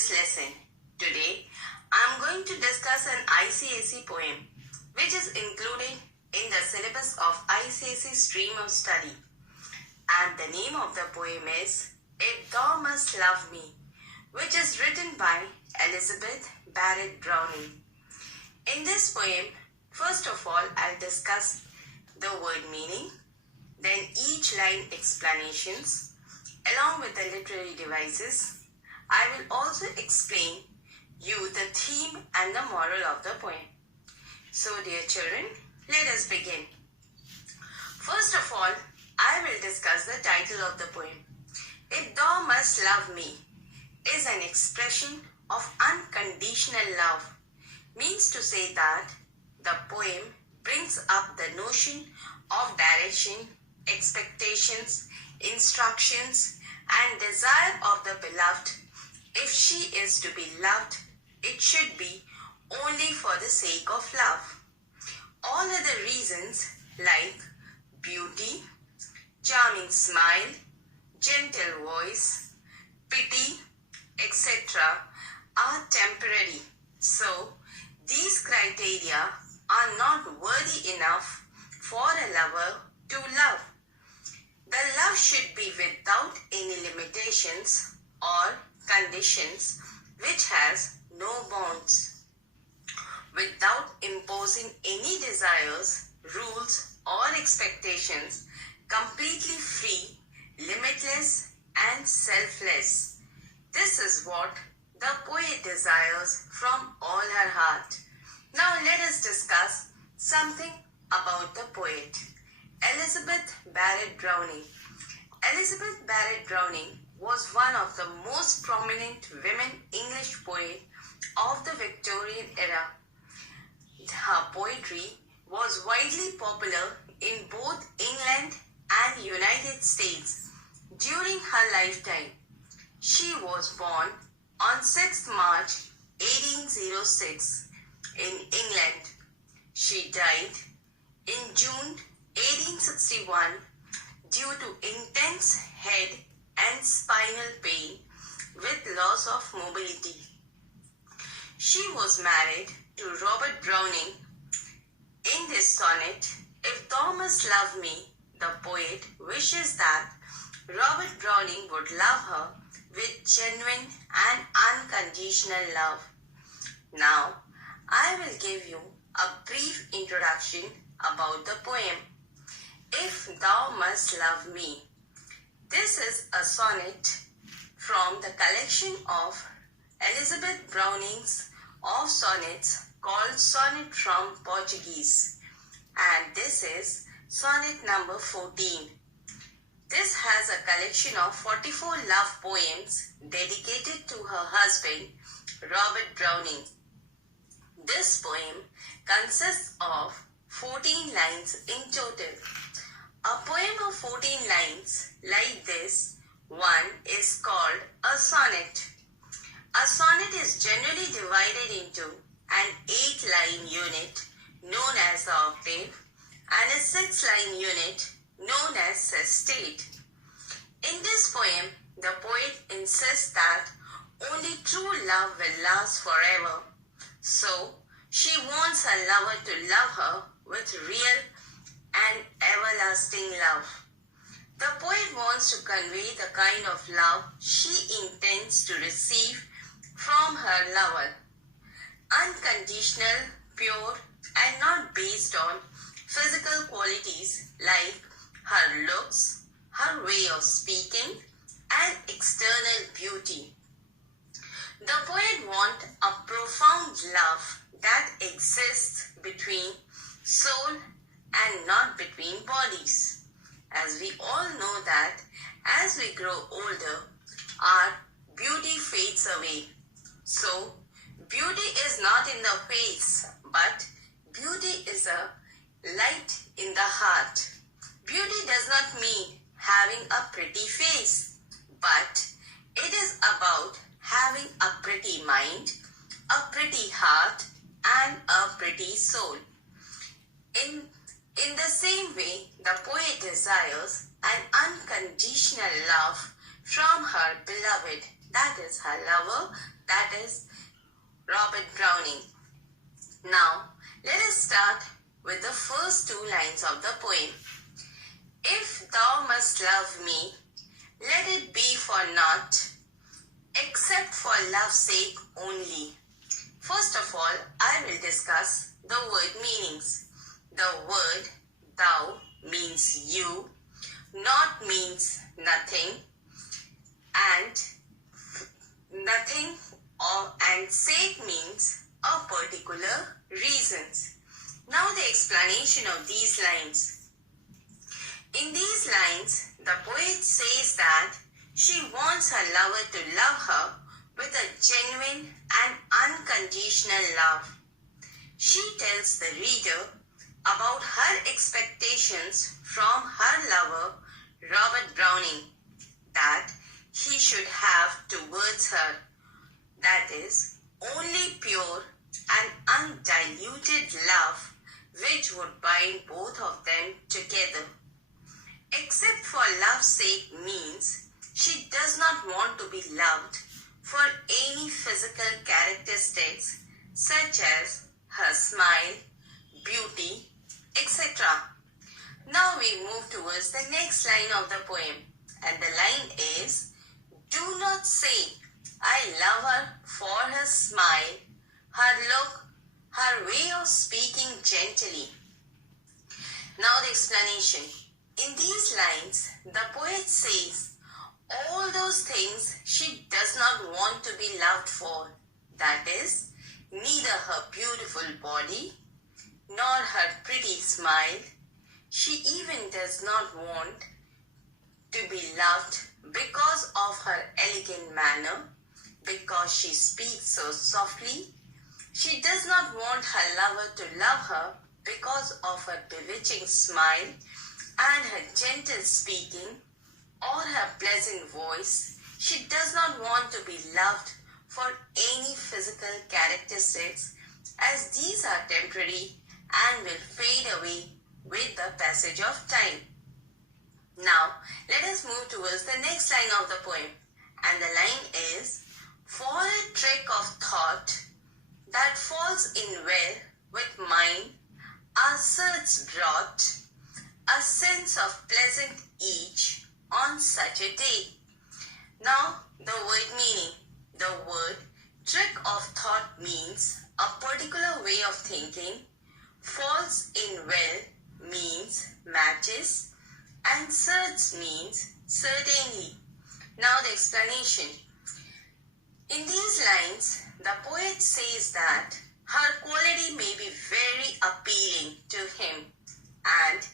this lesson. Today, I am going to discuss an ICSE poem which is included in the syllabus of ICSE stream of study. And the name of the poem is If Thou Must Love Me, which is written by Elizabeth Barrett Browning. In this poem, first of all, I'll discuss the word meaning, then each line explanations, along with the literary devices. I will also explain you the theme and the moral of the poem. So, dear children, let us begin. First of all, I will discuss the title of the poem. If Thou Must Love Me is an expression of unconditional love. Means to say that the poem brings up the notion of direction, expectations, instructions, and desire of the beloved. If she is to be loved, it should be only for the sake of love. All other reasons like beauty, charming smile, gentle voice, pity, etc. are temporary. So, these criteria are not worthy enough for a lover to love. The love should be without any limitations or conditions, which has no bounds, without imposing any desires, rules or expectations, completely free, limitless and selfless. This is what the poet desires from all her heart. Now let us discuss something about the poet. Elizabeth Barrett Browning. Elizabeth Barrett Browning was one of the most prominent women English poets of the Victorian era. Her poetry was widely popular in both England and United States during her lifetime. She was born on 6th March 1806 in England. She died in June 1861 due to intense head and spinal pain with loss of mobility. She was married to Robert Browning. In this sonnet, If Thou Must Love Me, the poet wishes that Robert Browning would love her with genuine and unconditional love. Now, I will give you a brief introduction about the poem. If Thou Must Love Me. This is a sonnet from the collection of Elizabeth Browning's of sonnets called Sonnet from Portuguese, and this is sonnet number 14. This has a collection of 44 love poems dedicated to her husband Robert Browning. This poem consists of 14 lines in total. A poem of 14 lines like this one is called a sonnet. A sonnet is generally divided into an 8-line unit known as the octave and a 6-line unit known as sestet. In this poem, the poet insists that only true love will last forever. So, she wants her lover to love her with real and everlasting love. The poet wants to convey the kind of love she intends to receive from her lover. Unconditional, pure, and not based on physical qualities like her looks, her way of speaking, and external beauty. The poet wants a profound love that exists between soul and not between bodies. As we all know that as we grow older, our beauty fades away. So, beauty is not in the face, but beauty is a light in the heart. Beauty does not mean having a pretty face, but it is about having a pretty mind, a pretty heart, and a pretty soul. In the same way, the poet desires an unconditional love from her beloved. that is her lover, that is Robert Browning. Now, let us start with the first two lines of the poem. If thou must love me, let it be for naught, except for love's sake only. First of all, I will discuss the word meanings. The word thou means you, not means nothing, and nothing and sake means a particular reasons. Now the explanation of these lines. In these lines, the poet says that she wants her lover to love her with a genuine and unconditional love. She tells the reader about her expectations from her lover, Robert Browning, that he should have towards her, that is, only pure and undiluted love which would bind both of them together. Except for love's sake means she does not want to be loved for any physical characteristics such as her smile, beauty, etc. Now we move towards the next line of the poem, and the line is, do not say, I love her for her smile, her look, her way of speaking gently. Now the explanation. In these lines, the poet says all those things she does not want to be loved for, that is, neither her beautiful body nor her pretty smile. She even does not want to be loved because of her elegant manner, because she speaks so softly. She does not want her lover to love her because of her bewitching smile and her gentle speaking or her pleasant voice. She does not want to be loved for any physical characteristics, as these are temporary and will fade away with the passage of time. Now, let us move towards the next line of the poem, and the line is, for a trick of thought that falls in well with mine, our search brought a sense of pleasant each on such a day. Now, the word meaning. The word trick of thought means a particular way of thinking. Falls in well means matches, and search means certainly. Now the explanation. In these lines, the poet says that her quality may be very appealing to him, and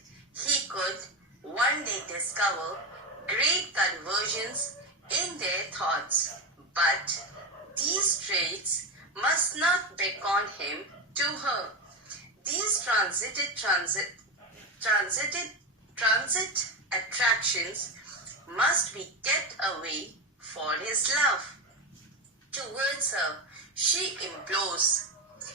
he could one day discover great conversions in their thoughts, but these traits must not beckon him to her. These transit attractions must be kept away for his love. Towards her, she implores.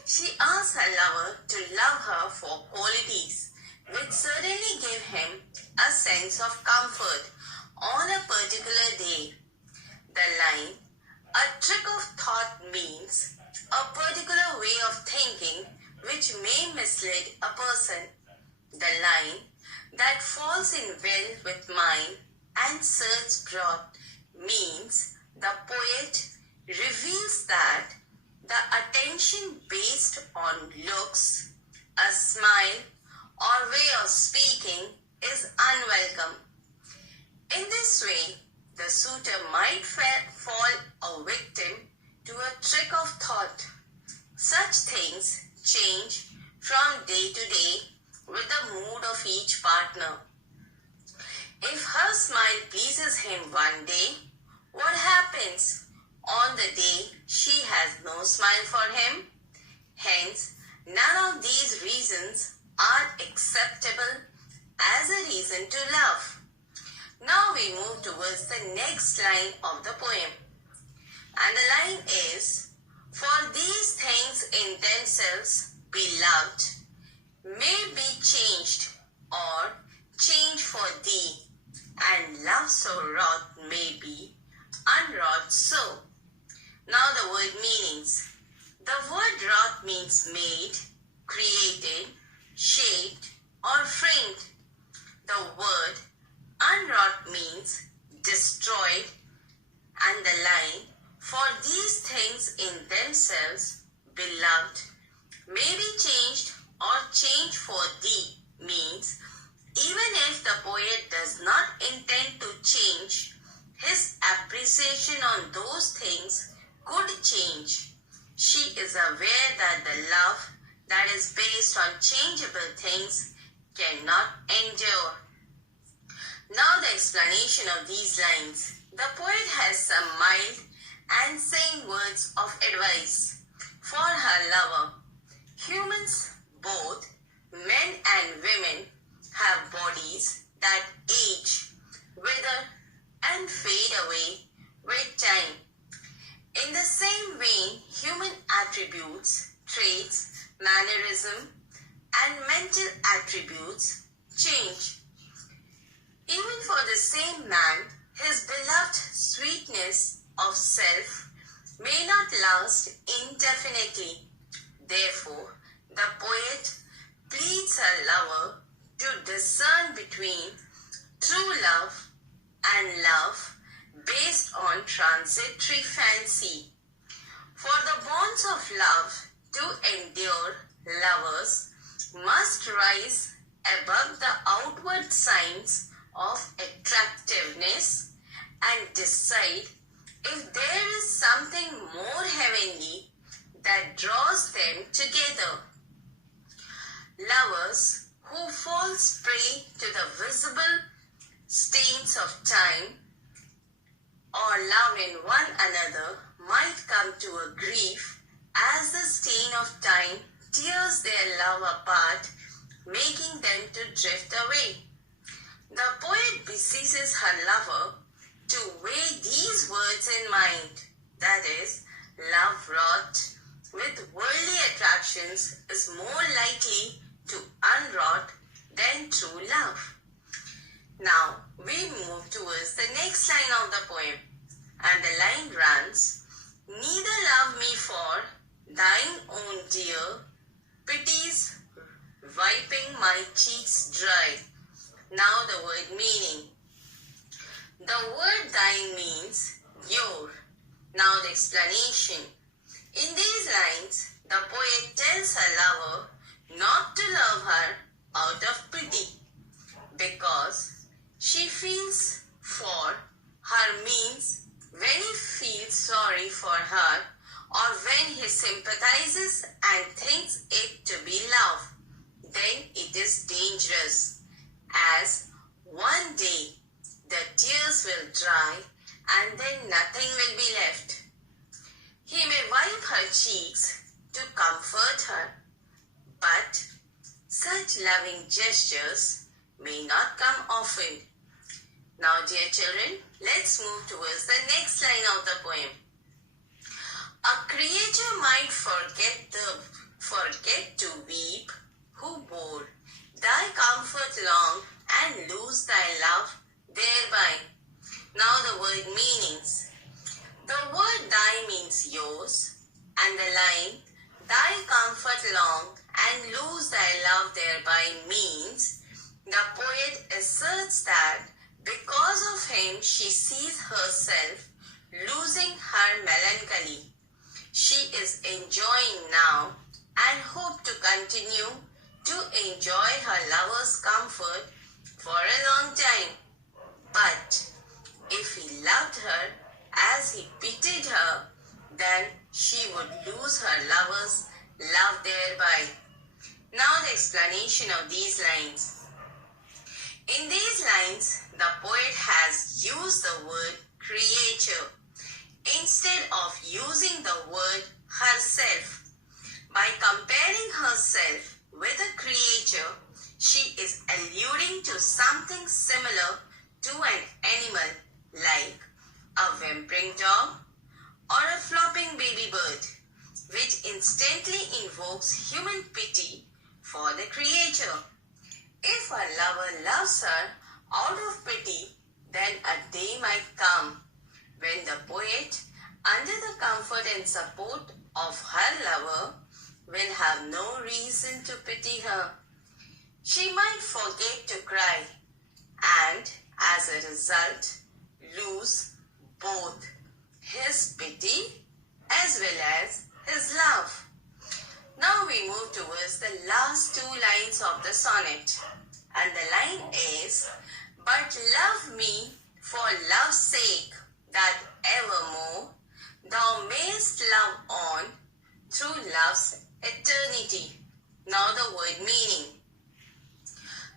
She asks her lover to love her for qualities which certainly give him a sense of comfort on a particular day. The line, a trick of thought means a particular way of thinking which may mislead a person. The line, that falls in well with mine and search brought means the poet reveals that the attention based on looks, a smile, or way of speaking is unwelcome. In this way, the suitor might fall a victim to a trick of thought. Such things change from day to day with the mood of each partner. If her smile pleases him one day, what happens on the day she has no smile for him? Hence, none of these reasons are acceptable as a reason to love. Now we move towards the next line of the poem. And the line is, for these things in themselves beloved may be changed or change for thee, and love so wrought may be unwrought so. Now the word meanings. The word wrought means made, created, shaped or framed. The word unwrought means destroyed, and the line, for these things in themselves, beloved, may be changed or changed for thee means even if the poet does not intend to change, his appreciation on those things could change. She is aware that the love that is based on changeable things cannot endure. Now the explanation of these lines. The poet has some mild and sane words of advice for her lover. Humans, both men and women, have bodies that age, wither and fade away with time. In the same vein, human attributes, traits, mannerism and mental attributes change. Even for the same man, his beloved sweetness of self may not last indefinitely. Therefore, the poet pleads her lover to discern between true love and love based on transitory fancy. For the bonds of love to endure, lovers must rise above the outward signs of attractiveness and decide if there is something more heavenly that draws them together. Lovers who fall prey to the visible stains of time or love in one another might come to a grief as the stain of time tears their love apart, making them to drift away. The poet beseeches her lover to weigh these words in mind, that is, love wrought with worldly attractions is more likely to unwrought than true love. Now we move towards the next line of the poem, and the line runs, neither love me for thine own dear, pity's wiping my cheeks dry. Now the word meaning. The word thine means your. Now the explanation. In these lines, the poet tells her lover not to love her out of pity, because she feels for her means when he feels sorry for her or when he sympathizes and thinks it to be love, then it is dangerous, as one day the tears will dry and then nothing will be left. He may wipe her cheeks to comfort her, but such loving gestures may not come often. Now, dear children, let's move towards the next line of the poem. A creature might forget to weep who bore thy comfort long and lose thy love thereby. Now the word meanings. The word thy means yours, and the line thy comfort long and lose thy love thereby means the poet asserts that because of him she sees herself losing her melancholy. She is enjoying now and hope to continue to enjoy her lover's comfort for a long time. But if he loved her as he pitied her, then she would lose her lover's love thereby. Now the explanation of these lines. In these lines, the poet has used the word creature instead of using the word herself. By comparing herself with a creature, she is alluding to something similar to an animal like a whimpering dog or a flopping baby bird, which instantly invokes human pity for the creature. If a lover loves her out of pity, then a day might come when the poet, under the comfort and support of her lover, will have no reason to pity her. She might forget to cry and, as a result, lose both his pity as well as his love. Now we move towards the last two lines of the sonnet, and the line is, "But love me for love's sake, that evermore thou mayst love on through love's eternity." Now the word meaning.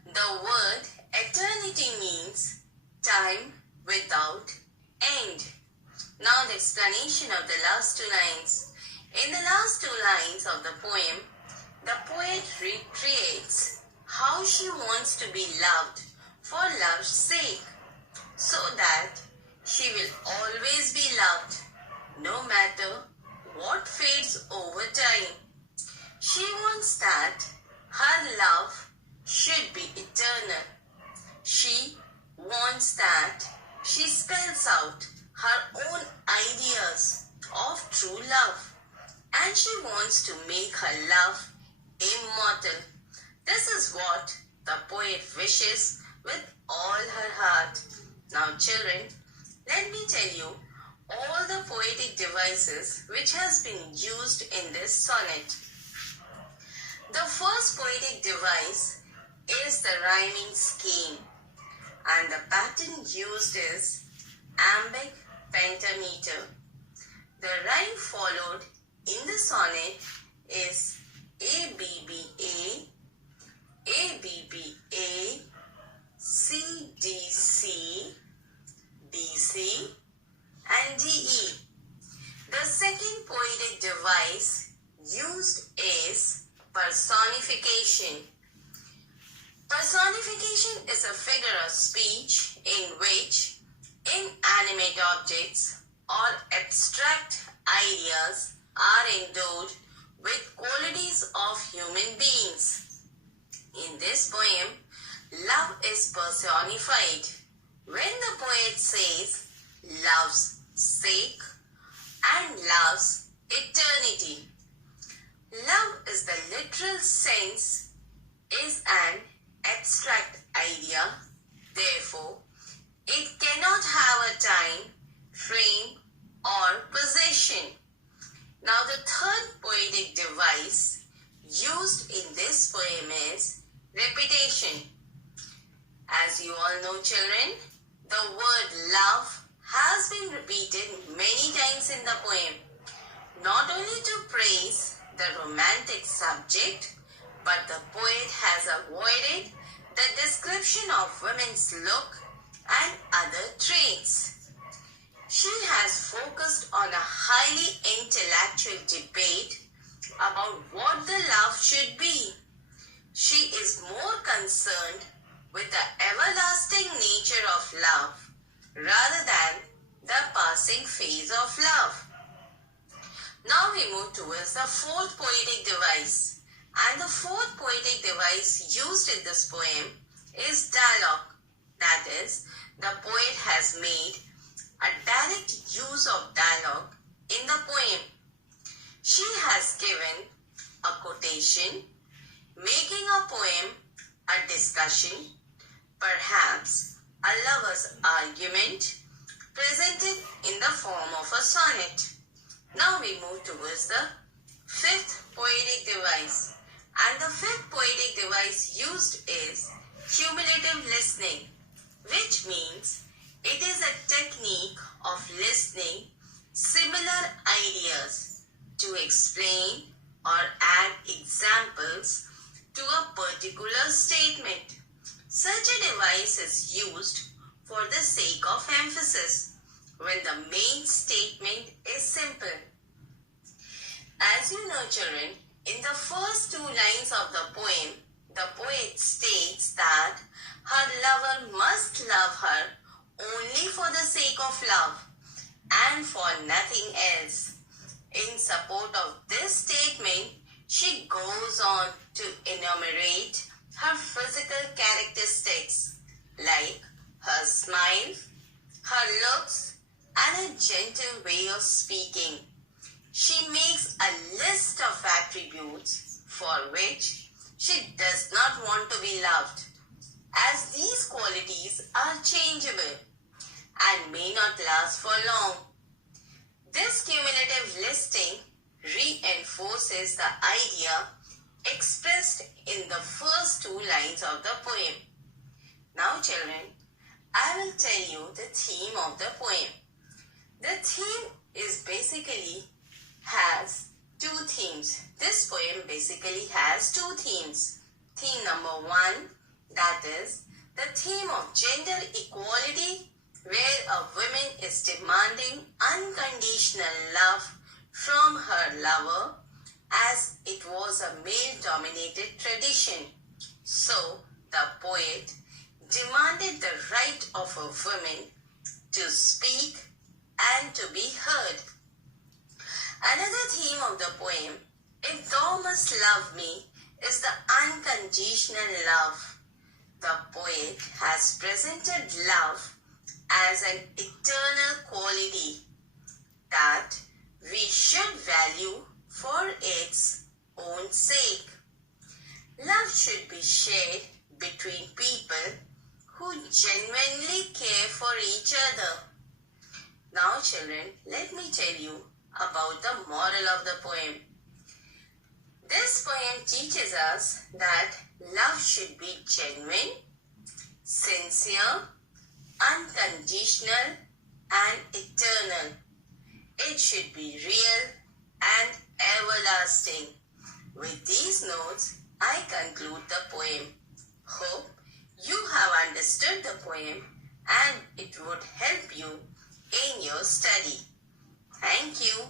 The word eternity means time without end. Now the explanation of the last two lines. In the last two lines of the poem, the poet recreates how she wants to be loved for love's sake, so that she will always be loved, no matter what fades over time. She wants that her love should be eternal. She wants that she spells out her own ideas of true love, and she wants to make her love immortal. This is what the poet wishes with all her heart. Now children, let me tell you all the poetic devices which has been used in this sonnet. The first poetic device is the rhyming scheme, and the pattern used is iambic pentameter. The rhyme followed in the sonnet is ABBA, ABBA, CDC, DC, and DE. The second poetic device used is personification. Personification is a figure of speech in which inanimate objects or abstract ideas are endowed with qualities of human beings. In this poem, love is personified when the poet says love's sake and love's eternity. Love is the literal sense, is an abstract idea, therefore it cannot have a time, frame or possession. Now the third poetic device used in this poem is repetition. As you all know children, the word love has been repeated many times in the poem, not only to praise the romantic subject, but the poet has avoided the description of women's look and other traits. She has focused on a highly intellectual debate about what the love should be. She is more concerned with the everlasting nature of love rather than the passing phase of love. Now we move towards the fourth poetic device, and the fourth poetic device used in this poem is dialogue. That is, the poet has made a direct use of dialogue in the poem. She has given a quotation, making a poem a discussion, perhaps a lover's argument, presented in the form of a sonnet. Now we move towards the fifth poetic device, and the fifth poetic device used is cumulative listening, which means it is a technique of listening similar ideas to explain or add examples to a particular statement. Such a device is used for the sake of emphasis when the main statement is simple. As you know children, in the first two lines of the poem, the poet states that her lover must love her only for the sake of love and for nothing else. In support of this statement, she goes on to enumerate her physical characteristics like her smile, her looks, and her for which she does not want to be loved, as these qualities are changeable and may not last for long. This cumulative listing reinforces the idea expressed in the first two lines of the poem. Now children, I will tell you the theme of the poem. The theme is basically has two themes. This poem basically has two themes. Theme number one, that is the theme of gender equality, where a woman is demanding unconditional love from her lover, as it was a male-dominated tradition. So the poet demanded the right of a woman to speak and to be heard. Another theme of the poem, If Thou Must Love Me, is the unconditional love. The poet has presented love as an eternal quality that we should value for its own sake. Love should be shared between people who genuinely care for each other. Now children, let me tell you about the moral of the poem. This poem teaches us that love should be genuine, sincere, unconditional, and eternal. It should be real and everlasting. With these notes, I conclude the poem. Hope you have understood the poem and it would help you in your study. Thank you.